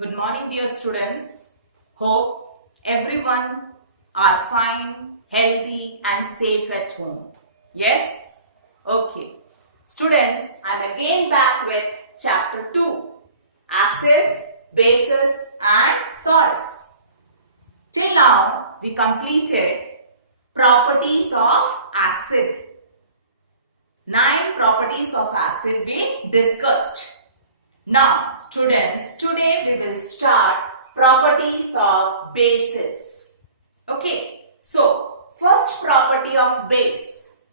Good morning, dear students. Hope everyone are fine, healthy and safe at home. Yes? Okay. Students, I'm again back with chapter 2. Acids, bases and salts. Till now, we completed properties of acid. 9 properties of acid we discussed. Now, students, today we will start properties of bases. Okay, so first property of base.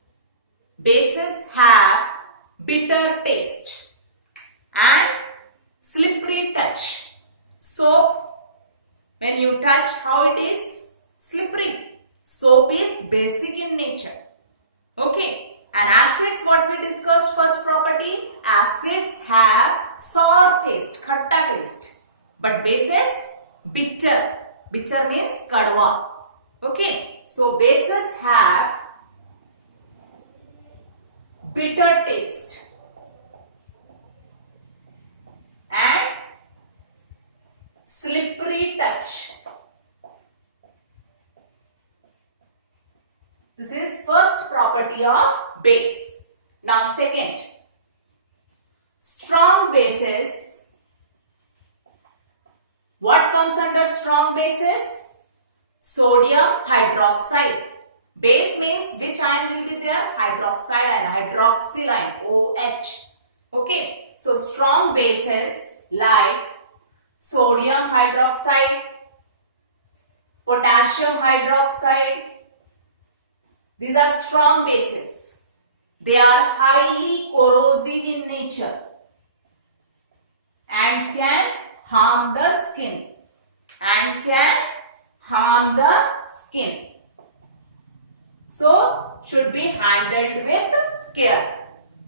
Bases have bitter taste and slippery touch. Soap, when you touch, how it is? Slippery. Soap is basic in nature. Okay. And acids, what we discussed first property, acids have sour taste, khatta taste. But bases, bitter. Bitter means kadwa. Okay. So bases have bitter taste and slippery touch. This is first property of base. Now second, strong bases. What comes under strong bases? Sodium hydroxide. Base means which ion will be there? Hydroxide and hydroxyl ion, OH. Okay. So strong bases like sodium hydroxide, potassium hydroxide. These are strong bases. They are highly corrosive in nature and can harm the skin. So, should be handled with care.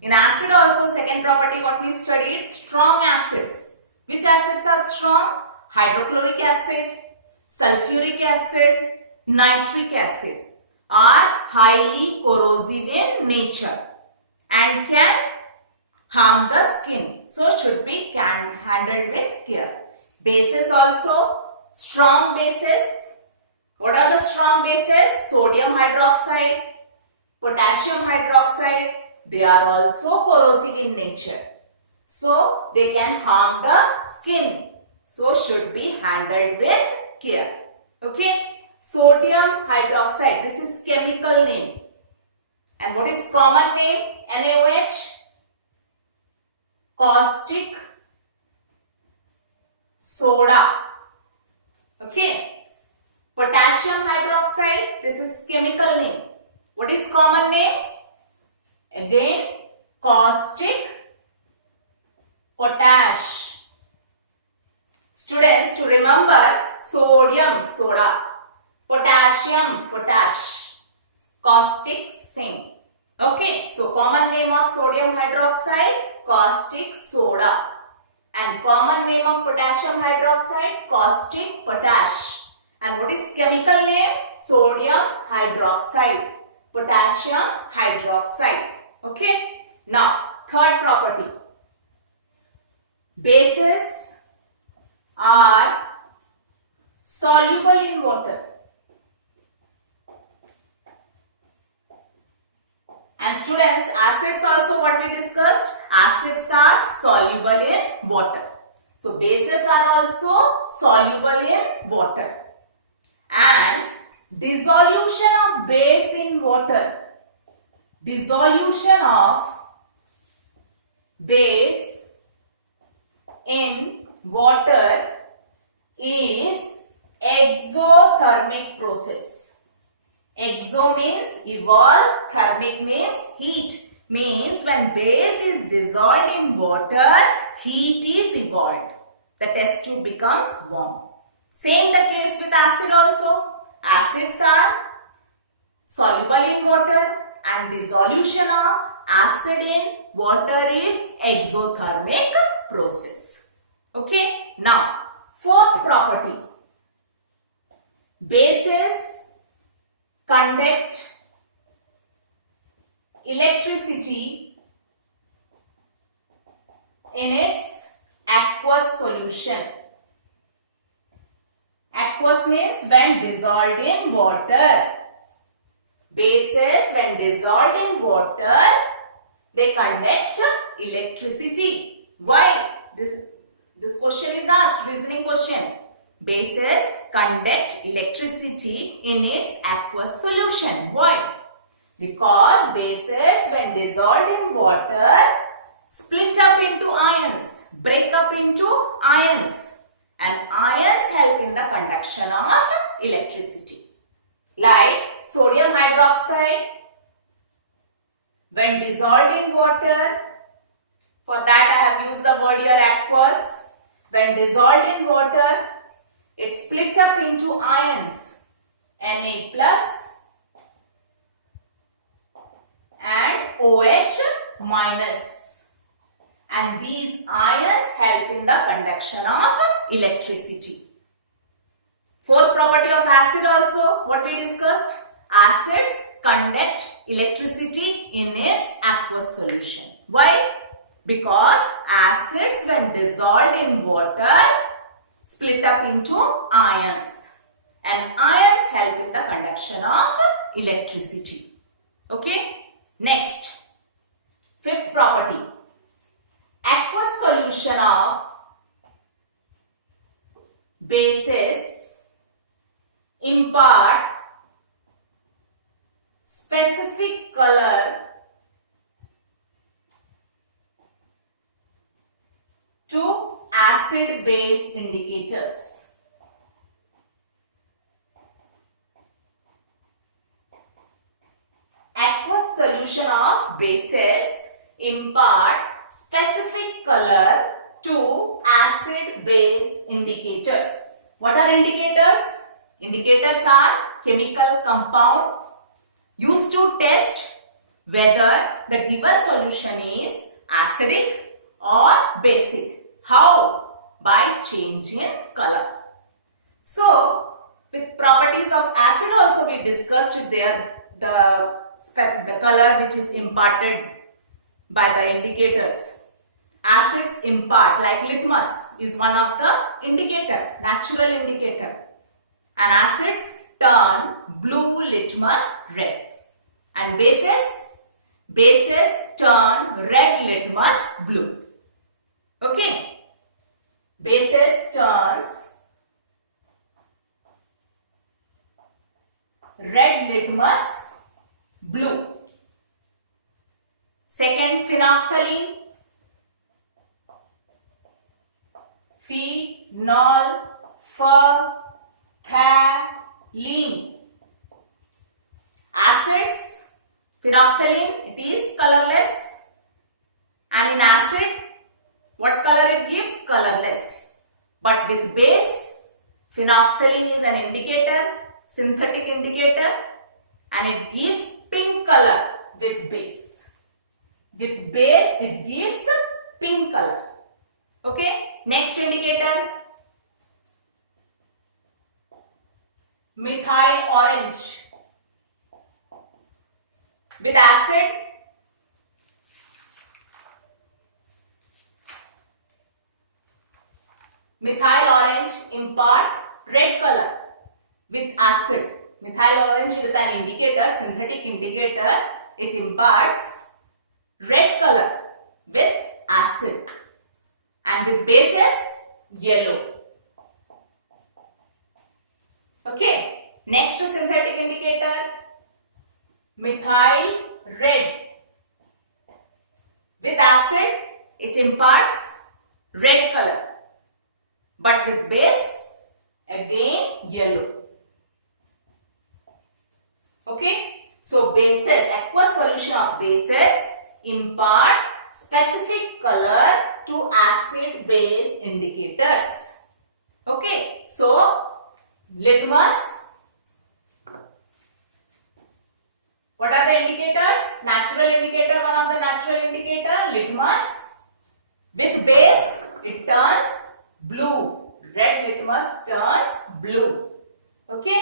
In acid also, second property what we studied, strong acids. Which acids are strong? Hydrochloric acid, sulfuric acid, nitric acid are highly corrosive in nature and can harm the skin. So, should be handled with care. Bases also, strong bases. What are the strong bases? Sodium hydroxide, potassium hydroxide. They are also corrosive in nature. So, they can harm the skin. So, should be handled with care. Okay. Sodium hydroxide. This is chemical name. And what is common name? NaOH. Caustic soda. Okay. Potassium hydroxide. This is chemical name. What is common name? Again, caustic potash. Students, to remember, sodium soda, potassium potash, caustic same. Okay, so common name of sodium hydroxide, caustic soda, and common name of potassium hydroxide, caustic potash. And what is chemical name? Sodium hydroxide, potassium hydroxide. Okay. Now, third property. Bases are soluble in water. And students, acids also what we discussed. Acids are soluble in water. So, bases are also soluble in water. And dissolution of base in water. Dissolution of base in water is exothermic process. Exo means evolve, thermic means heat. Means when base is dissolved in water, heat is evolved. The test tube becomes warm. Same the case with acid also. Acids are soluble in water and dissolution of acid in water is exothermic process. Okay. Now, fourth property. Bases conduct electricity in its aqueous solution. Aqueous means when dissolved in water. Bases, when dissolved in water, they conduct electricity. Why? This question is asked, reasoning question. Bases conduct electricity in its aqueous solution. Why? Because bases, when dissolved in water, split up into ions, break up into ions, and ions help in the conduction of electricity. Like sodium hydroxide, when dissolved in water, for that I have used the word here aqueous. When dissolved in water, it split up into ions, Na plus and OH minus, and these ions help in the conduction of electricity. Fourth property of acid also, what we discussed, acids conduct electricity in its aqueous solution. Why? Because acids, when dissolved in water, split up into ions, and ions help in the conduction of electricity. Okay? Next, fifth property, aqueous solution of bases impart specific color to acid-base indicators. Aqueous solution of bases impart specific color to acid-base indicators. What are indicators? Indicators are chemical compound used to test whether the given solution is acidic or basic. How? By change in color. So, with properties of acid also we discussed there the color which is imparted by the indicators. Acids impart, like litmus is one of the indicator, natural indicator. And acids turn blue litmus red. And bases turn red litmus blue. Okay. Bases turns red litmus blue. Second, phenolphthalein. Phenolphthalein. Acids, phenolphthalein, it is colorless, and in acid, what color it gives? Colorless. But with base, phenolphthalein is an indicator, synthetic indicator, and it gives pink color with base. With base, it gives pink color. Okay, next indicator, methyl orange. With acid, methyl orange impart red color. With acid, methyl orange is an indicator, synthetic indicator. It imparts red color with acid. And with bases, yellow. Okay, next to synthetic indicator, methyl red. With acid, it imparts red color. But with base, again yellow. Okay, so bases, aqueous solution of bases impart specific color to acid-base indicators. Okay, so litmus. What are the indicators? Natural indicator, one of the natural indicator, litmus. With base, it turns blue. Red litmus turns blue. Okay.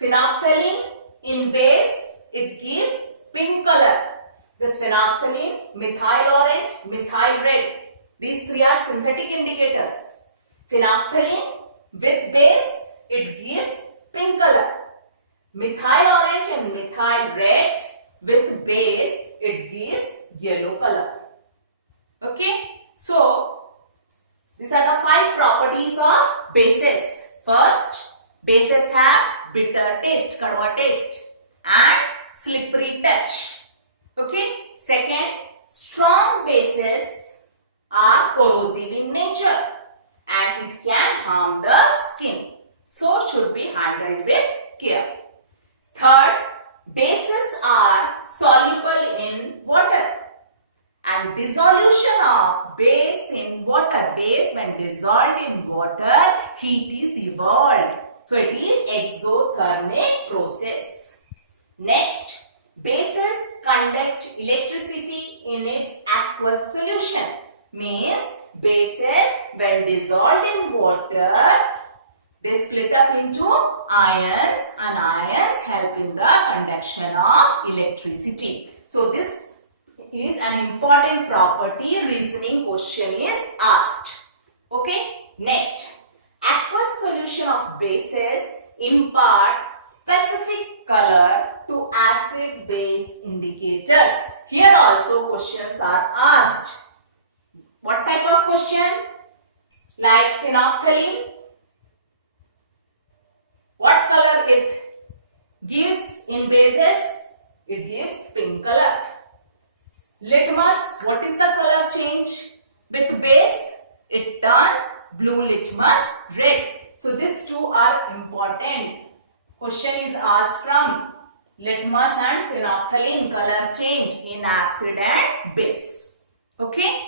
Phenolphthalein, in base, it gives pink color. This phenolphthalein, methyl orange, methyl red. These three are synthetic indicators. Phenolphthalein with base it gives pink color. Methyl orange and methyl red with base, it gives yellow color. Okay, so these are the 5 properties of bases. First, bases have bitter taste, kadwa taste, and slippery touch. Okay. Second, strong bases are corrosive in nature and it can harm the skin. So, should be handled with care. Third, bases are soluble in water. And dissolution of base in water. Base when dissolved in water, heat is evolved. So it is exothermic process. Next, bases conduct electricity in its aqueous solution. Means bases when dissolved in water, they split up into ions and ions help in the conduction of electricity. So this is an important property. Reasoning question is asked. Okay. Next, aqueous solution of bases impart specific color to acid base indicators. Here also questions are asked. What type of question? Like phenolphthalein. What color it gives in bases? It gives pink color. Litmus, what is the color change with base? It turns blue litmus red. So these two are important. Question is asked from litmus and phenolphthalein color change in acid and base. Okay.